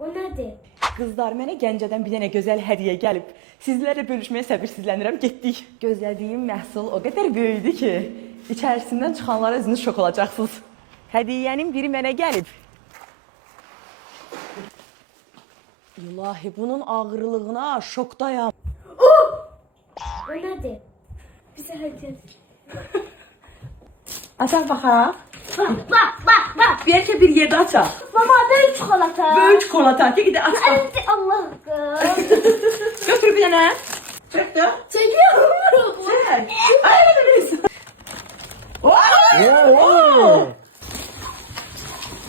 O nədir? Qızlar, mənə Gəncədən bir dənə gözəl hədiyyə gəlib. Sizlərlə bölüşməyə səbirsizlənirəm. Getdik. Gözlədiyim məhsul o qədər böyükdü ki, içərisindən çıxanlara özünüz şok olacaqsınız. Hədiyyənin biri mənə gəlib. İlahi, bunun ağırlığına şokdayam. O nədir? Bizə hədiyyədir. Açaq baxaq. Bax. Bəlkə bir yerdə açaq. Mama, böyük çikolata. Böyük çikolata. Gedi aç bax. Əldə Allah'ım. Götür bir dənə. Çək də. Çekiyorum. Çək. Ay,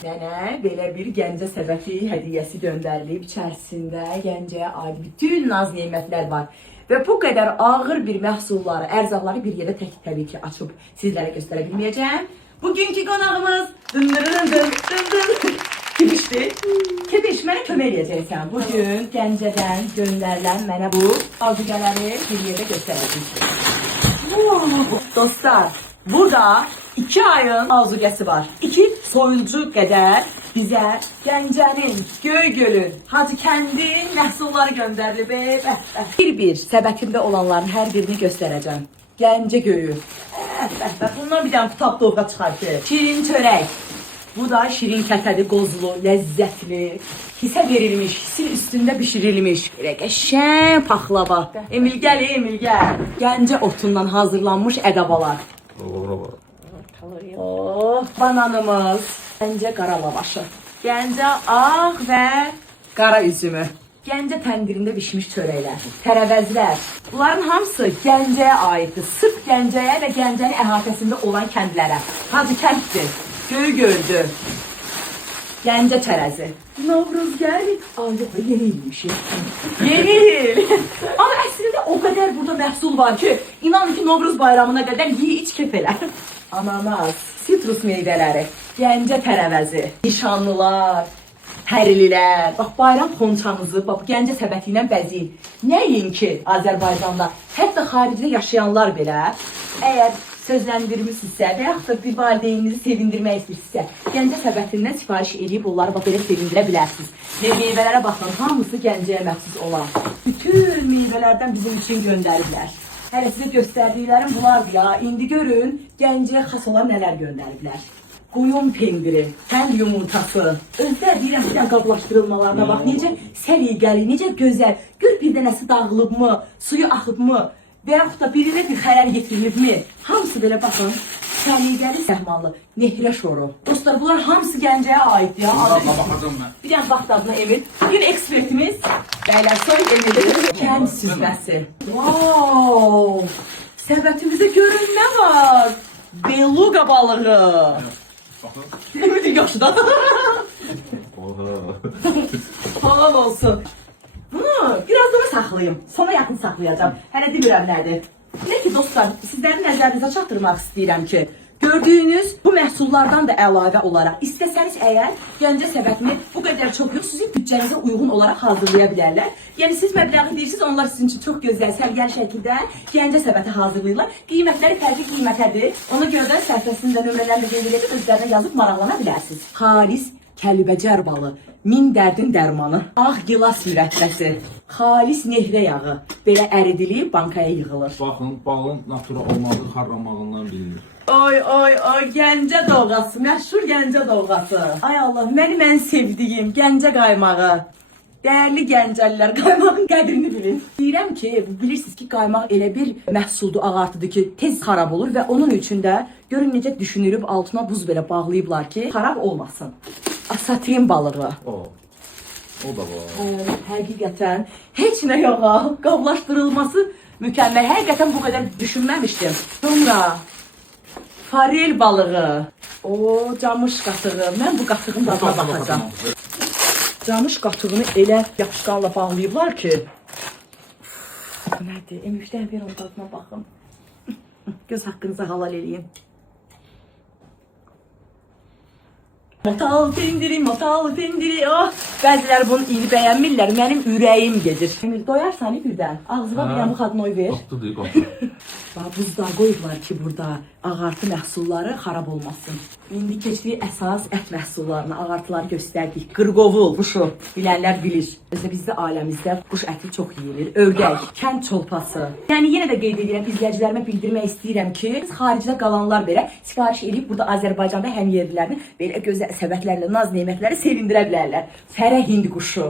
Mənə belə bir Gəncə səbəti hədiyyəsi göndərilib. İçərisində Gəncəyə aid bütün naz nemətlər var. Və bu qədər ağır bir məhsulları, ərzaqları bir yerdə təbii ki açıb sizlərə göstərə bilməyəcəm. Bugünkü qonağımız Kibişdir. Kibiş, mənə kömək edəcəksən. Bugün Gəncədən göndərilən mənə bu azıqələri bir yerdə göstərəcək. Dostlar, burada 2 ayın azıqəsi var. 2 soyucu qədər bizə Gəncənin, Göygölün, Hacıkəndin məhsulları göndərilib. Bir səbətimdə olanların hər birini göstərəcəm. Gəncə göyü. Bundan bir dənə tutab doğğa çıxar ki. Şirin çörək. Bu da şirin kətədi, qozlu, ləzzətli, hisə verilmiş, hisin üstündə bişirilmiş. Belə qəşəng paxlava. Emil gəl. Gəncə otundan hazırlanmış ədəbalar. Bananımız. Gəncə qara lavaşı. Gəncə ağ və qara üzümü. Gəncə təndirində bişmiş çörəklər. Tərəvəzlər. Bunların hamısı Gəncəyə aiddir. Sırf Gəncəyə və Gəncənin əhatəsində olan kəndlərə. Hacıkənddir. Göygöldür. Gəncə çərəzi. Novruz gəlir. Ancaq yeni ilmişik. Yeni il. Ama əslində o qədər burada məhsul var ki, inanın ki Novruz bayramına qədər iç kefələr. Ananas, sitrus meyvələri, Gəncə tərəvəzi, nişanlılar, hərililər. Bax bayram xonçamızı bax Gəncə səbəti ilə bəzəyin. Nəyin ki Azərbaycanda, hətta xaricdə yaşayanlar belə, əgər sözləndirmişsinizsə və yaxud da bir valideyninizi sevindirmək istəyirsinizsə, Gəncə səbətindən sifariş edib onları bax belə sevindirə bilərsiniz. Və meyvələrə baxın, hamısı Gəncəyə məxsus olan. Bütün meyvələrdən bizim üçün göndəriblər. Hələ sizə göstərdiklərim bunlardır ya. İndi görün, Gəncəyə xas olan nələr göndəriblər. Qoyun pendiri, kənd yumurtası. Özlər deyirəm ki, qablaşdırılmalarına bax, necə səliqəli, necə gözəl. Gör bir dənəsi dağılıbmı, suyu axıbmı və yaxud da birinə bir xərər getirilibmi? Hamısı belə baxın, səliqəli səhmanlı, nehrə şoru. Dostlar, bunlar hamısı Gəncəyə aiddir ya. Baxacam mən. Bir dənə vaxt adına Emil. Bugün ekspertimiz bəylər soy Emil. Kənd süzməsi. Wow! Səbətimizdə görün nə var? Beluga balığı. Baxın. Emil'in yaşıdan. Halal olsun. Bunu biraz sonra saxlayayım. Sona yaxın saxlayacağım. Hələ demirəm nədir. Belə ki dostlar, sizlərin nəzərinizə çatdırmaq istəyirəm ki, gördüyünüz bu məhsullardan da əlavə olaraq istəsəniz əgər Gəncə səbətini bu qədər çox yox, sizin büdcənizə uyğun olaraq hazırlaya bilərlər. Yəni siz məbləği deyirsiniz, onlar sizin üçün çox gözəl, sərgəl şəkildə Gəncə səbəti hazırlayırlar. Qiymətləri fərqli qiymətədir. Ona görə də səhifəsində nömrələrini qeyd edib özlərinə yazıb maraqlana bilərsiniz. Xalis Kəlbəcər balı, min dərdin dərmanı, ağ gilas mürəbbəsi, xalis nehrə yağı, belə əridilib bankaya yığılır. Baxın, balın natura olmadığı xarramağından bilinir. Oy, Gəncə doğası, məşhur Gəncə doğası. Ay Allah, mənim ən sevdiyim Gəncə qaymağı. Dəyərli Gəncəlilər, qaymağın qədrini bilin. Deyirəm ki, bilirsiniz ki, qaymaq elə bir məhsuldur, ağartıdır ki, tez xarab olur və onun üçün də görün necə düşünülüb altına buz belə bağlayıblar ki, xarab olmasın. Asatrin balığı. O da var. Həqiqətən heç nə yox ha. Qablaşdırılması mükəmməl. Həqiqətən bu qədər düşünməmişdim. Sonra farel balığı. Camış qatığı. Mən bu qatığın dadına baxacağam. Camış qatığını elə yapışqanla bağlayıblar ki. Bu nədir? Emişdən bir onun dadına baxın. Göz haqqınıza halal eləyin. Motal pendiri, oh. Bəziləri bunun iyi bəyənmirlər, mənim ürəyim gedir. Emil, doyarsan birdən, ağzıma bir yamıq adını oy ver. Qatdı deyil, qatdı. Buzda qoyublar ki, burada ağartı məhsulları xarab olmasın. İndi keçdik əsas ət məhsullarına, ağartıları göstərdik. Qırqovul, quşu, bilənlər bilir. Özdə bizdə ailəmizdə quş əti çox yeyilir. Ördək, kənd çolpası. Yəni yenə də qeyd edirəm, izləyicilərimə bildirmək istəyirəm ki, xaricdə qalanlar belə sifariş edib burada Azərbaycanda həm yerlilərini belə gözəl səbətlərlə, naz nemətləri sevindirə bilərlər. Fərə hind quşu.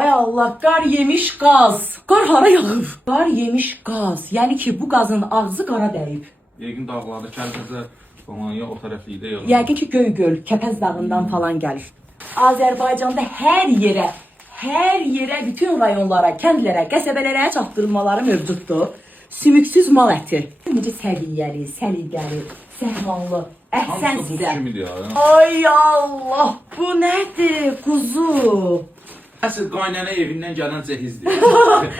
Ay Allah, qar yemiş qaz. Qar hara yağıb? Qar yemiş qaz. Yəni ki, bu qazın ağzı qara dəyib. Yəqin dağlarda, Kərbəzə falan ya o tərəflikdə yağır. Yəqin ki, Göygöl, Kəpəz dağından falan gəlir. Azərbaycanda hər yerə, bütün rayonlara, kəndlərə, qəsəbələrə çatdırılmaları mövcuddur. Sümüksüz mal əti. Necə səviyyəli, səliqəli, səhmanlı, əhsən Hamısı sizə. bu kimidir ya. Ay Allah, bu nədir, quzu? Əsl qaynana evindən gələn cehizdir.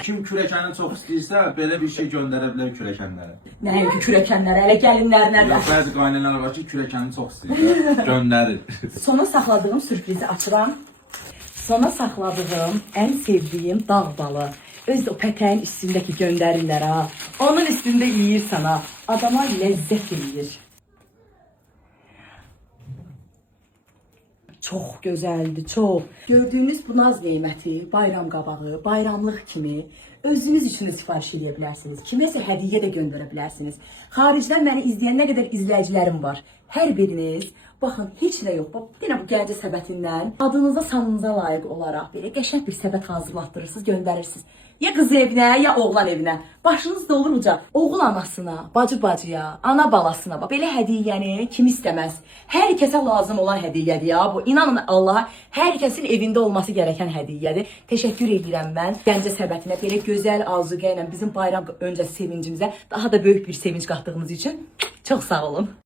Kim kürəkəni çox istəyirsə, belə bir şey göndərə bilər kürəkənlərə. Nəyə ki, kürəkənlərə, elə gəlinlərlə də. Yox, bəzi qaynanalar var ki, kürəkəni çox istəyirlər, göndərir. Sona saxladığım sürprizi açıram. Sona saxladığım, ən sevdiyim dağ balı. Öz o pətəyin üstündəki göndərirlər ha. Onun üstündə yeyirsən ha. Adama ləzzət eləyir. Çox gözəldir, çox. Gördüyünüz bu naz neməti, bayram qabağı, bayramlıq kimi özünüz üçün sifariş edə bilərsiniz. Kiməsə hədiyyə də göndərə bilərsiniz. Xaricdən məni izləyən nə qədər izləyicilərim var. Hər biriniz, baxın, heç nə yox. Bax, yenə bu Gəncə səbətindən adınıza, sanınıza layiq olaraq belə qəşəng bir səbət hazırlatdırırsınız, göndərirsiniz. Ya qız evinə, ya oğlan evinə. Başınız dolur uca. Oğul anasına, bacı bacıya, ana balasına. Bax, belə hədiyyəni kim istəməz? Hər kəsə lazım olan hədiyyədir ya bu. İnanın Allaha, hər kəsin evində olması gərəkən hədiyyədir. Təşəkkür edirəm mən Gəncə səbətinə belə gözəl arzuqə ilə bizim bayram öncəsi sevincimizə daha da böyük bir sevinç qatdığınız üçün çox sağ olun.